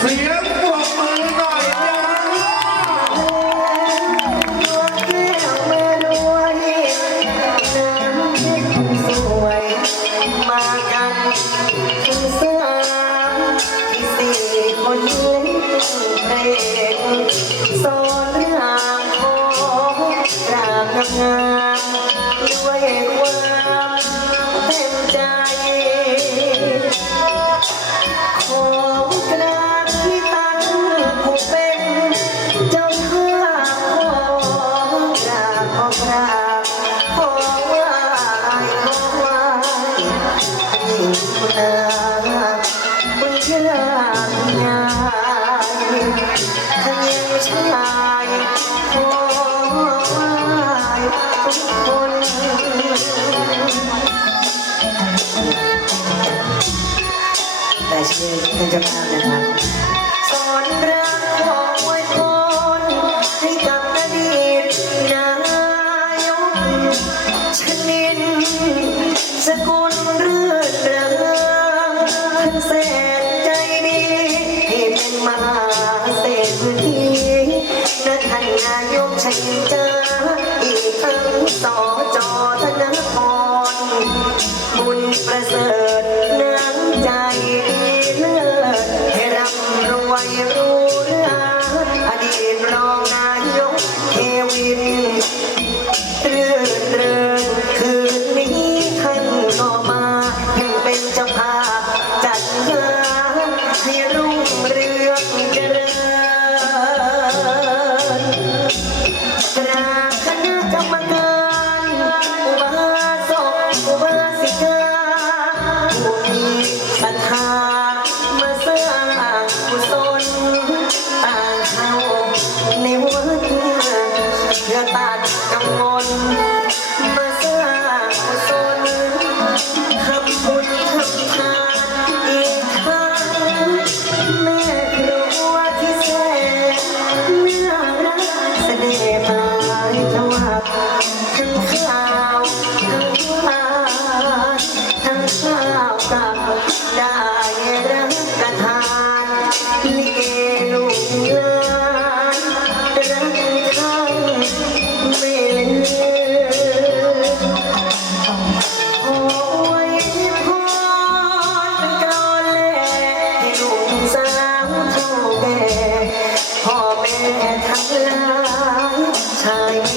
เสียง บนเชื่อญาทั้ยังชแต่ชื่อท่านเจ้าภาพนะครั ประเสริฐน้ำใจเลิศให้รำรวยรุ่งอดีตรองนายกเทวินรื่นเริงคืนนี้ท่านก็มาถึงเป็นจ้าาพจัดงาให้รุ่งเรืองเจริญ คณะกรรมการ